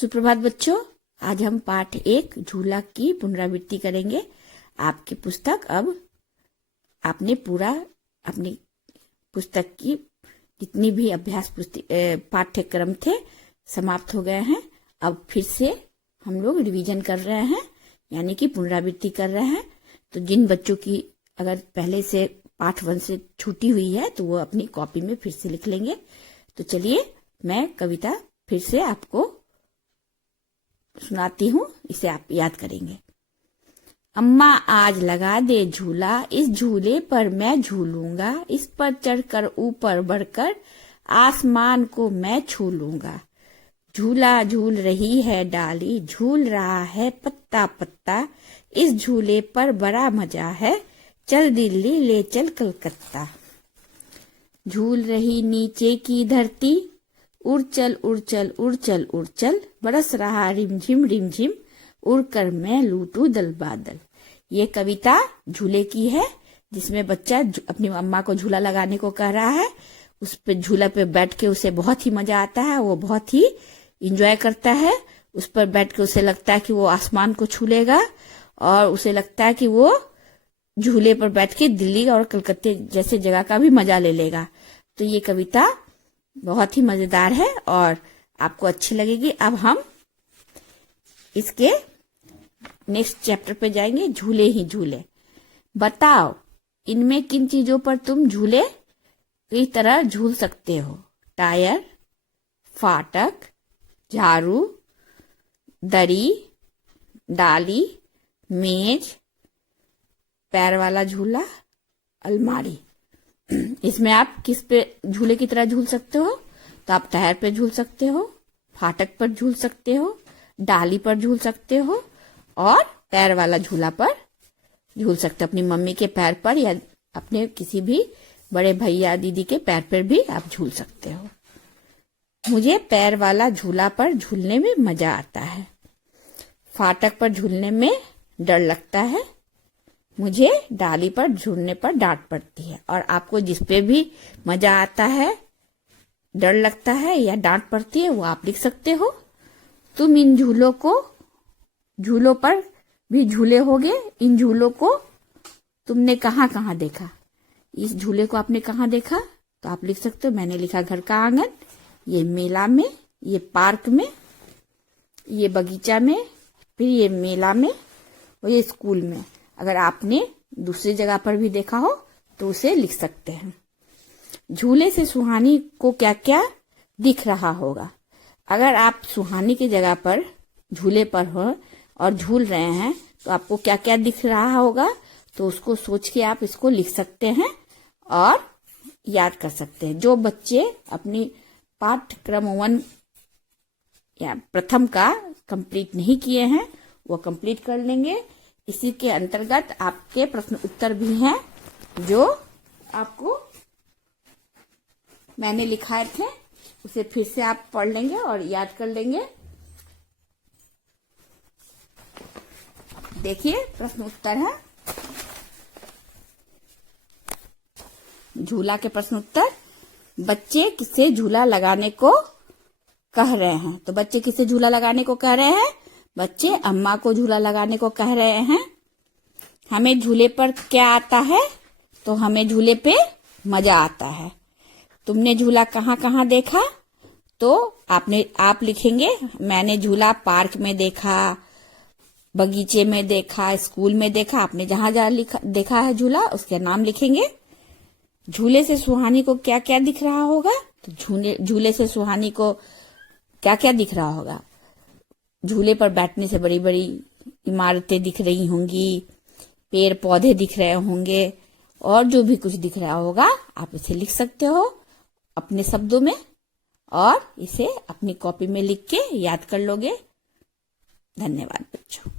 सुप्रभात बच्चों, आज हम पाठ 1 झूला की पुनरावृत्ति करेंगे। आपकी पुस्तक अब आपने पूरा अपनी पुस्तक की जितनी भी अभ्यास पाठ्यक्रम थे समाप्त हो गए हैं। अब फिर से हम लोग रिवीजन कर रहे हैं, यानी कि पुनरावृत्ति कर रहे हैं। तो जिन बच्चों की अगर पहले से पाठ 1 से छूटी हुई है तो वो अपनी कॉपी में फिर से लिख लेंगे। तो चलिए मैं कविता फिर से आपको सुनाती हूँ, इसे आप याद करेंगे। अम्मा आज लगा दे झूला, इस झूले पर मैं झूलूंगा, इस पर चढ़कर ऊपर बढ़कर आसमान को मैं छू लूंगा। झूला झूल रही है डाली, झूल रहा है पत्ता पत्ता, इस झूले पर बड़ा मजा है, चल दिल्ली ले चल कलकत्ता। झूल रही नीचे की धरती, उड़ चल उड़ चल उड़ चल उड़ चल, बरस रहा रिमझिम, उड़कर मैं लूटू दल बादल। ये कविता झूले की है, जिसमें बच्चा अपनी अम्मा को झूला लगाने को कह रहा है। उस पे झूला पे बैठ के उसे बहुत ही मजा आता है, वो बहुत ही इंजॉय करता है। उस पर बैठ के उसे लगता है कि वो आसमान को छू लेगा, और उसे लगता है कि वो झूले पर बैठ के दिल्ली और कलकत्ते जैसे जगह का भी मजा ले लेगा। तो ये कविता बहुत ही मजेदार है और आपको अच्छी लगेगी। अब हम इसके नेक्स्ट चैप्टर पे जाएंगे, झूले ही झूले। बताओ इनमें किन चीजों पर तुम झूले की तरह झूल सकते हो? टायर, फाटक, झाड़ू, दरी, डाली, मेज, पैर वाला झूला, अलमारी। इसमें आप किस पे झूले की तरह झूल सकते हो? तो आप टायर पे झूल सकते हो, फाटक पर झूल सकते हो, डाली पर झूल सकते हो, और पैर वाला झूला पर झूल सकते हो। अपनी मम्मी के पैर पर या अपने किसी भी बड़े भैया दीदी के पैर पर भी आप झूल सकते हो। मुझे पैर वाला झूला पर झूलने में मजा आता है, फाटक पर झूलने में डर लगता है, मुझे डाली पर झूलने पर डांट पड़ती है। और आपको जिस पे भी मजा आता है, डर लगता है या डांट पड़ती है, वो आप लिख सकते हो। तुम इन झूलों पर भी झूले होगे। इन झूलों को तुमने कहाँ कहाँ देखा? इस झूले को आपने कहाँ देखा? तो आप लिख सकते हो। मैंने लिखा घर का आंगन, ये मेला में, ये पार्क में, ये बगीचा में, फिर ये मेला में और ये स्कूल में। अगर आपने दूसरी जगह पर भी देखा हो तो उसे लिख सकते हैं। झूले से सुहानी को क्या क्या दिख रहा होगा? अगर आप सुहानी की जगह पर झूले पर हो और झूल रहे हैं तो आपको क्या क्या दिख रहा होगा? तो उसको सोच के आप इसको लिख सकते हैं और याद कर सकते हैं। जो बच्चे अपनी पाठ्यक्रम 1 या प्रथम का कंप्लीट नहीं किए हैं वो कंप्लीट कर लेंगे। इसी के अंतर्गत आपके प्रश्न उत्तर भी हैं जो आपको मैंने लिखाए थे, उसे फिर से आप पढ़ लेंगे और याद कर लेंगे। देखिए प्रश्न उत्तर है, झूला के प्रश्न उत्तर। बच्चे किसे झूला लगाने को कह रहे हैं? तो बच्चे किसे झूला लगाने को कह रहे हैं? बच्चे अम्मा को झूला लगाने को कह रहे हैं। हमें झूले पर क्या आता है? तो हमें झूले पे मजा आता है। तुमने झूला कहाँ कहाँ देखा? तो आप लिखेंगे मैंने झूला पार्क में देखा, बगीचे में देखा, स्कूल में देखा। आपने जहां जहां देखा है झूला उसके नाम लिखेंगे। झूले से सुहानी को क्या क्या दिख रहा होगा? तो झूले से सुहानी को क्या क्या दिख रहा होगा? झूले पर बैठने से बड़ी बड़ी इमारतें दिख रही होंगी, पेड़ पौधे दिख रहे होंगे, और जो भी कुछ दिख रहा होगा आप इसे लिख सकते हो अपने शब्दों में, और इसे अपनी कॉपी में लिख के याद कर लोगे। धन्यवाद बच्चों।